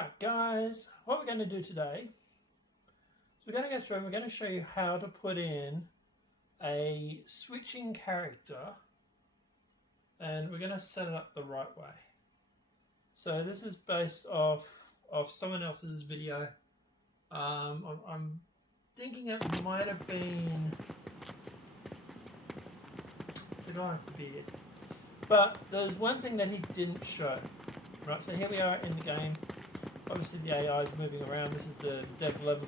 Alright guys, what we're going to do today is we're going to go through and we're going to show you how to put in a switching character, and we're going to set it up the right way. So this is based off someone else's video. I'm thinking it might have been, it's the guy with the beard. But there's one thing that he didn't show. Right, so here we are in the game. Obviously the AI is moving around. This is the dev level.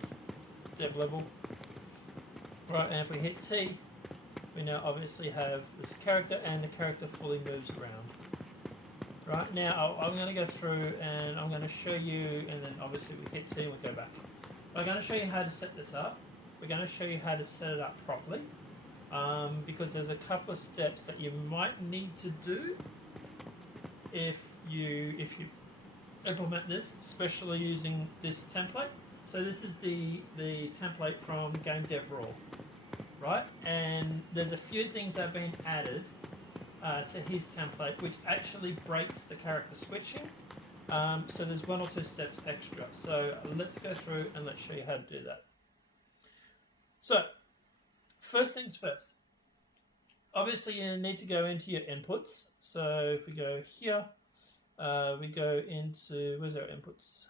Right, and if we hit T, we now obviously have this character, and the character fully moves around. Right, now I'm going to go through and I'm going to show you, and then obviously we hit T and we go back. I'm going to show you how to set this up. We're going to show you how to set it up properly, because there's a couple of steps that you might need to do if you implement this, especially using this template. So this is the template from Game Dev Raw, right? And there's a few things that have been added to his template which actually breaks the character switching. So there's one or two steps extra. So let's go through and let's show you how to do that. So first things first. Obviously you need to go into your inputs. So if we go here, we go into, where's our inputs?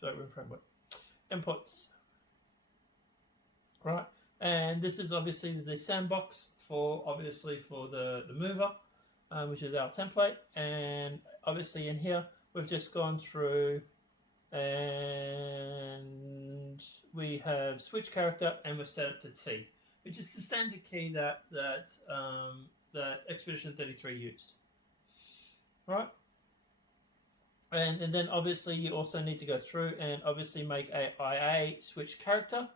Sorry, we're in framework. Inputs. Right, and this is obviously the sandbox for the mover, which is our template. And obviously in here we've just gone through and we have switch character and we've set it to T, which is the standard key that Expedition 33 used. Right. And then obviously you also need to go through and obviously make a IA switch character.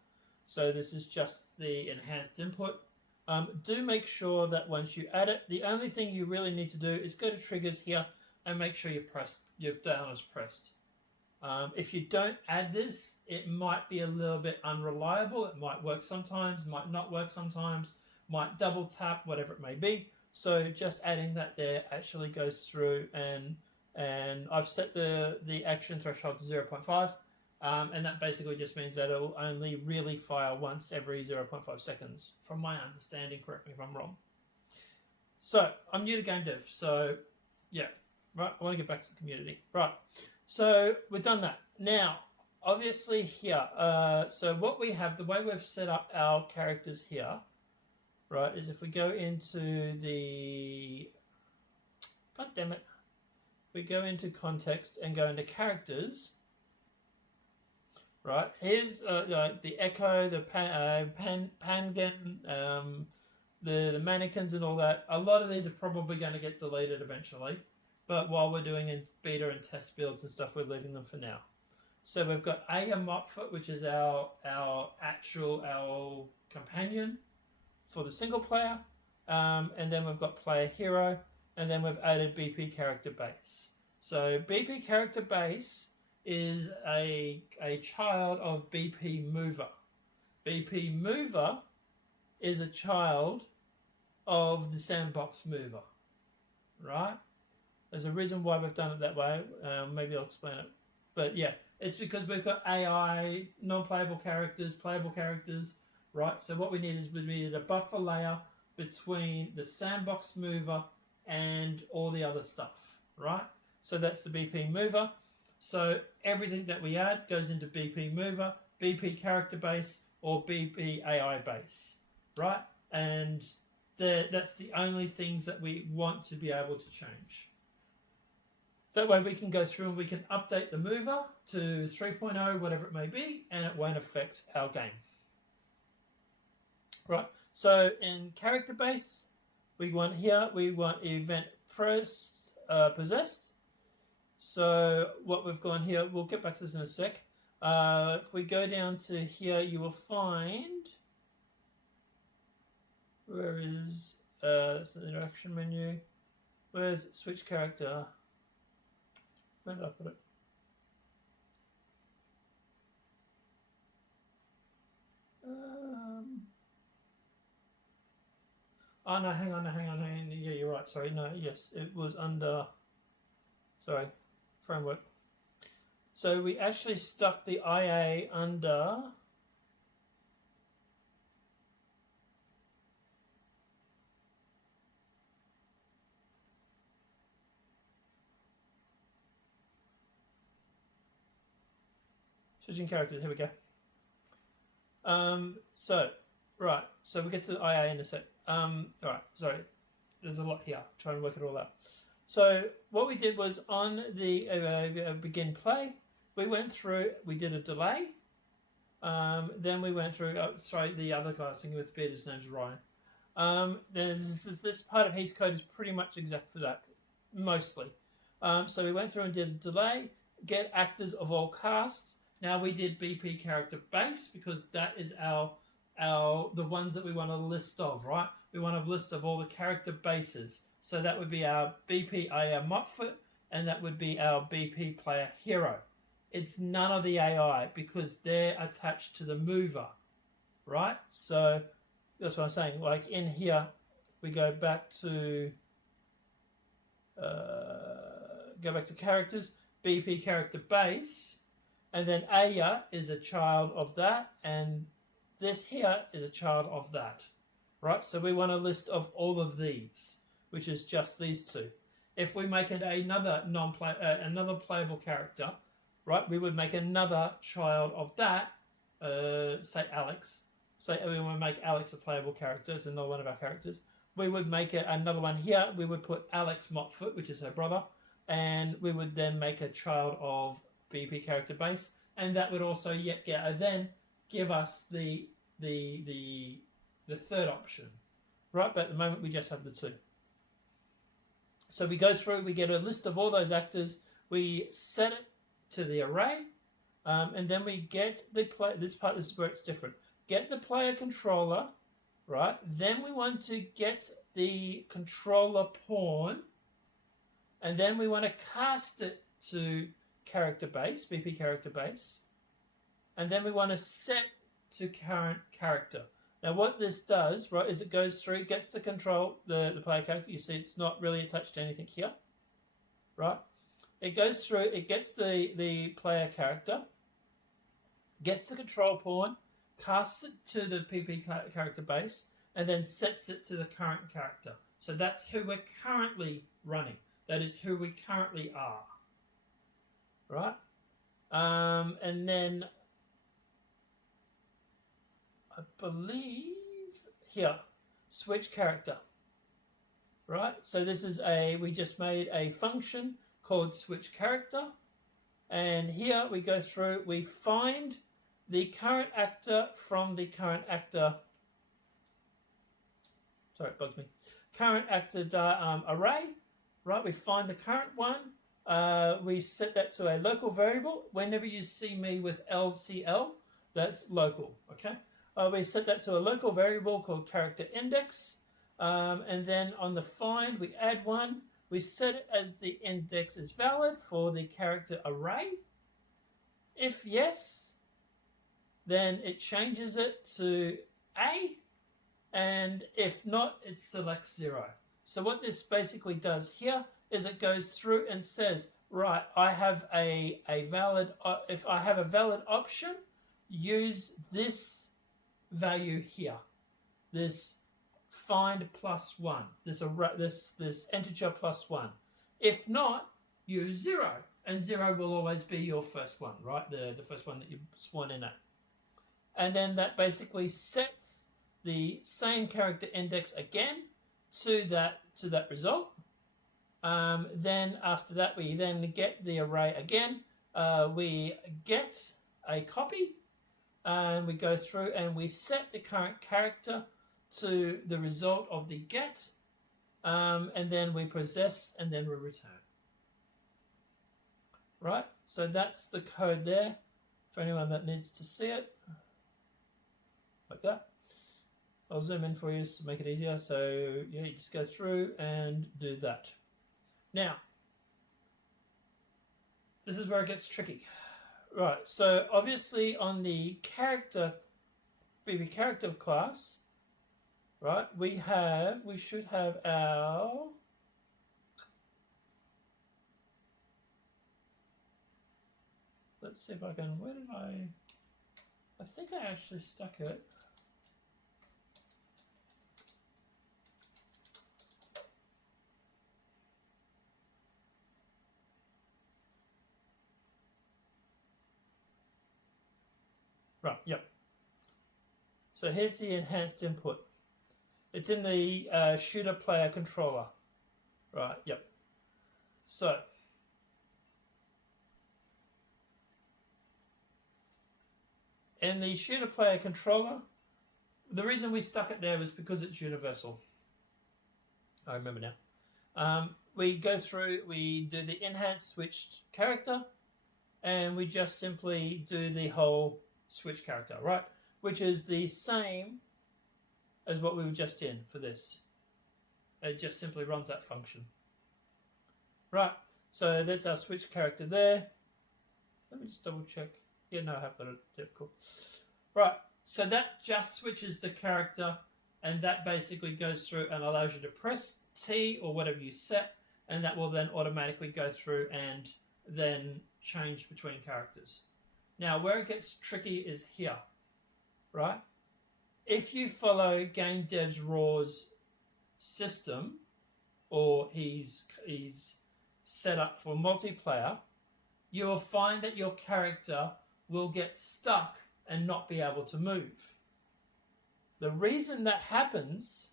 So this is just the enhanced input. Do make sure that once you add it, the only thing you really need to do is go to triggers here and make sure your down is pressed. If you don't add this, it might be a little bit unreliable. It might work sometimes, might not work sometimes, might double tap, whatever it may be. So just adding that there actually goes through, and I've set the action threshold to 0.5, and that basically just means that it will only really fire once every 0.5 seconds, from my understanding. Correct me if I'm wrong. So I'm new to game dev, so yeah, right. I want to get back to the community. Right, so we've done that. Now, obviously here, so what we have, the way we've set up our characters here, right, is if we go into the, god damn it, we go into context and go into characters. Right, here's the echo, the pangan, the mannequins and all that. A lot of these are probably going to get deleted eventually, but while we're doing in beta and test builds and stuff, we're leaving them for now. So we've got Mopfoot, which is our companion for the single player, and then we've got player hero, and then we've added BP character base. So BP character base is a child of BP mover. BP mover is a child of the Sandbox Mover, right? There's a reason why we've done it that way. Maybe I'll explain it. But yeah, it's because we've got AI, non-playable characters, playable characters, right? So what we needed a buffer layer between the Sandbox Mover and all the other stuff, right? So that's the BP mover. So everything that we add goes into BP mover, BP character base, or BP AI base, right? And that's the only things that we want to be able to change. That way we can go through and we can update the mover to 3.0, whatever it may be, and it won't affect our game. Right, so in character base, we want event possessed. So what we've gone here, we'll get back to this in a sec. If we go down to here, you will find, where is, that's the interaction menu. Where's switch character? Where did I put it? Oh no, hang on. Yeah, you're right. Sorry, no, yes, it was under. Sorry, framework. So we actually stuck the IA under switching characters. Here we go. Right, so we get to the IA in a sec. Alright, sorry, there's a lot here. Try and work it all out. So what we did was on the begin play, we went through, we did a delay. Then we went through, the other guy I was thinking with the beard, his name's Ryan. Then this part of his code is pretty much exact for that, mostly. So we went through and did a delay, get actors of all casts. Now we did BP character base because that is the ones that we want a list of, right? We want a list of all the character bases. So that would be our BP player Motfoot, and that would be our BP player hero. It's none of the AI because they're attached to the mover, right? So that's what I'm saying. Like in here, we go back to characters, BP character base, and then Aya is a child of that, and this here is a child of that, right? So we want a list of all of these, which is just these two. If we make it another another playable character, right, we would make another child of that, say Alex. Say we want to make Alex a playable character. It's another one of our characters. We would make it another one here. We would put Alex Motfoot, which is her brother, and we would then make a child of BP character base, and that would also then give us the third option, right? But at the moment we just have the two. So we go through, we get a list of all those actors, we set it to the array, and then we get the play. This is where it's different. Get the player controller, right? Then we want to get the controller pawn, and then we want to cast it to character base, BP character base, and then we want to set to current character. Now what this does, right, is it goes through, gets the the player character. You see it's not really attached to anything here, right? It goes through, it gets the player character, gets the control pawn, casts it to the PP character base, and then sets it to the current character. So that's who we're currently running. That is who we currently are, right? And then I believe here, switch character, right? So this is we just made a function called switch character, and here we go through, we find the current actor from the current actor, sorry, it bugs me, current actor array, right? We find the current one, we set that to a local variable. Whenever you see me with LCL, that's local, okay? We set that to a local variable called character index, and then on the find we add one. We set it as the index is valid for the character array. If yes, then it changes it to A, and if not, it selects 0. So what this basically does here is it goes through and says, right, I have a valid, if I have a valid option, use this value here, this find +1, this integer +1. If not, use 0, and 0 will always be your first one, right? The first one that you spawn in at. And then that basically sets the same character index again to that result. Then after that, we then get the array again. We get a copy, and we go through and we set the current character to the result of the get, and then we process and then we return. Right, so that's the code there for anyone that needs to see it, like that. I'll zoom in for you to make it easier. So yeah, you just go through and do that. Now, this is where it gets tricky. Right, so obviously on the BB character class, right, we should have our let's see if I can, where did I think I actually stuck it. Right, yep. So here's the enhanced input. It's in the shooter player controller. Right, yep. So, in the shooter player controller, the reason we stuck it there was because it's universal. I remember now. We go through, we do the enhanced switched character, and we just simply do the whole switch character, right? Which is the same as what we were just in for this. It just simply runs that function. Right, so that's our switch character there. Let me just double check. Yeah, no, I have got it. Yep, cool. Right, so that just switches the character, and that basically goes through and allows you to press T or whatever you set, and that will then automatically go through and then change between characters. Now, where it gets tricky is here, right? If you follow Game Dev's Raw's system, or he's set up for multiplayer, you will find that your character will get stuck and not be able to move. The reason that happens,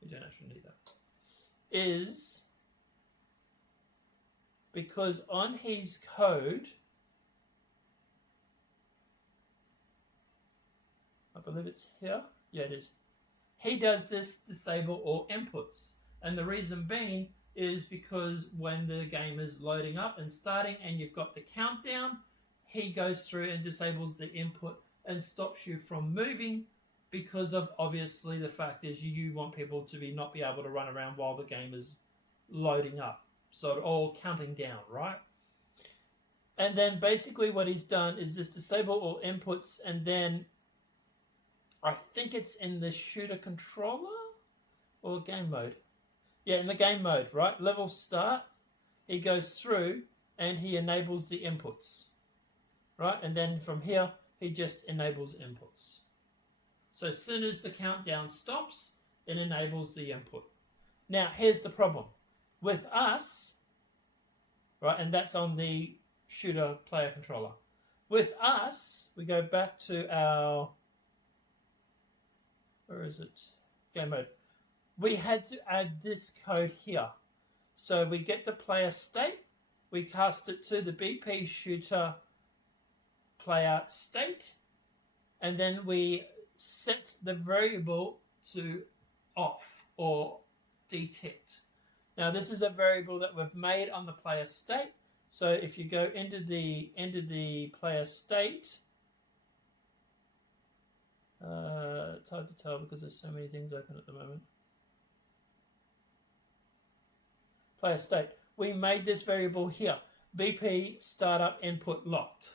we don't actually need that, is because on his code, I believe it's here, yeah it is, he does this disable all inputs. And the reason being is because when the game is loading up and starting and you've got the countdown, he goes through and disables the input and stops you from moving, because of obviously the fact is you want people to not be able to run around while the game is loading up. So it's all counting down, right? And then basically what he's done is just disable all inputs, and then I think it's in the shooter controller or game mode. Yeah, in the game mode, right? Level start, he goes through and he enables the inputs, right? And then from here, he just enables inputs. So as soon as the countdown stops, it enables the input. Now, here's the problem. With us, right, and that's on the shooter player controller. With us, we go back to our, where is it? Game mode. We had to add this code here. So we get the player state, we cast it to the BP shooter player state, and then we set the variable to off or detect. Now this is a variable that we've made on the player state. So if you go into the player state, it's hard to tell because there's so many things open at the moment. Player state. We made this variable here. BP startup input locked.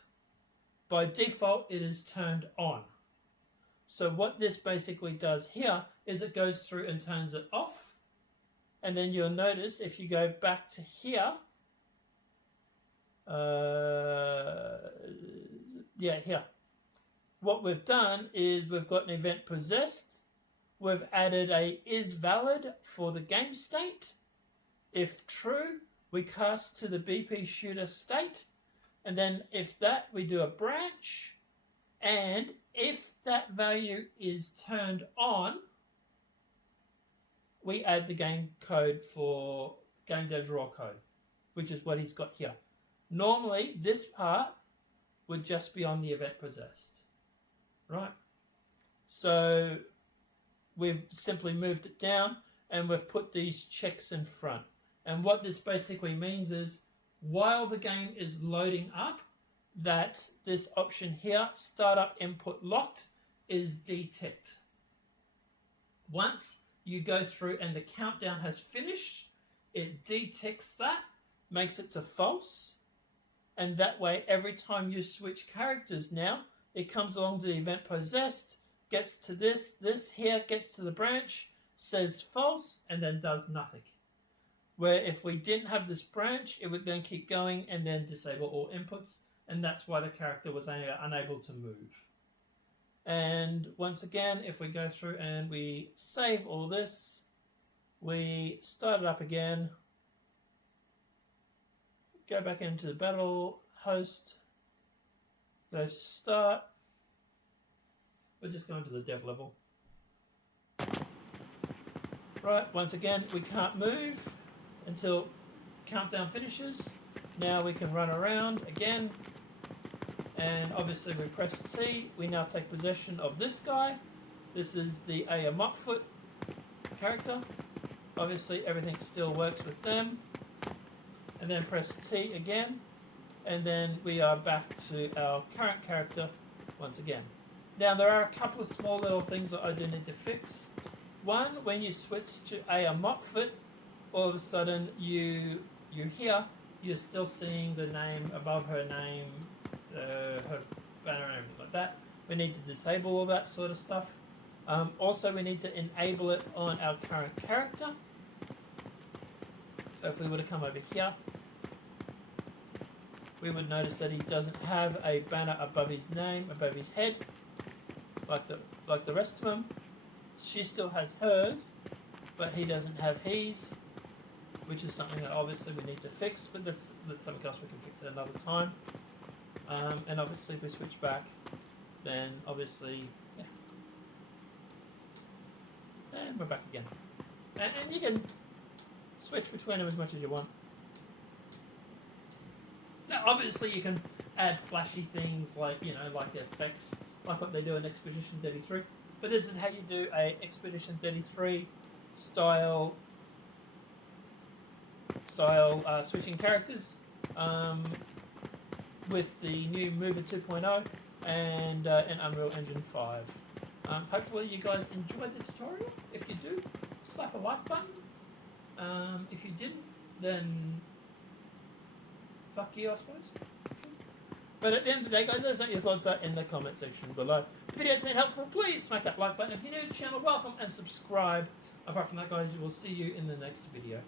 By default, it is turned on. So what this basically does here is it goes through and turns it off. And then you'll notice if you go back to here, here. What we've done is we've got an event possessed. We've added a is valid for the game state. If true, we cast to the BP shooter state. And then if that, we do a branch. And if that value is turned on, we add the game code for Game Dev's Raw code, which is what he's got here. Normally, this part would just be on the event possessed, right? So we've simply moved it down and we've put these checks in front. And what this basically means is while the game is loading up, that this option here, startup input locked, is detect. Once you go through and the countdown has finished, it detects that, makes it to false, and that way every time you switch characters now, it comes along to the event possessed, gets to this here, gets to the branch, says false, and then does nothing. where if we didn't have this branch, it would then keep going and then disable all inputs, and that's why the character was unable to move. And once again, if we go through and we save all this, we start it up again, go back into the battle host, go to start, we're just going to the dev level. Right, once again, we can't move until countdown finishes. Now we can run around again, and obviously we press T. We now take possession of this guy. This is the Aya Mopfoot character. Obviously everything still works with them. And then press T again, and then we are back to our current character once again. Now there are a couple of small little things that I do need to fix. One, when you switch to Aya Mopfoot, all of a sudden you're here, you're still seeing the name above her name, her banner and everything like that. We need to disable all that sort of stuff. Also, we need to enable it on our current character. So if we were to come over here, we would notice that he doesn't have a banner above his name, above his head, like the rest of them. She still has hers, but he doesn't have his, which is something that obviously we need to fix, but that's something else we can fix at another time. And obviously if we switch back, then obviously, yeah. And we're back again. And you can switch between them as much as you want. Now obviously you can add flashy things like, like effects, like what they do in Expedition 33. But this is how you do a Expedition 33 style switching characters with the new Mover 2.0 and in Unreal Engine 5. Hopefully you guys enjoyed the tutorial. If you do, slap a like button. If you didn't, then fuck you, I suppose. But at the end of the day, guys, let us know what your thoughts are in the comment section below. If the video's been helpful, please smack that like button. If you're new to the channel, welcome and subscribe. Apart from that, guys, we will see you in the next video.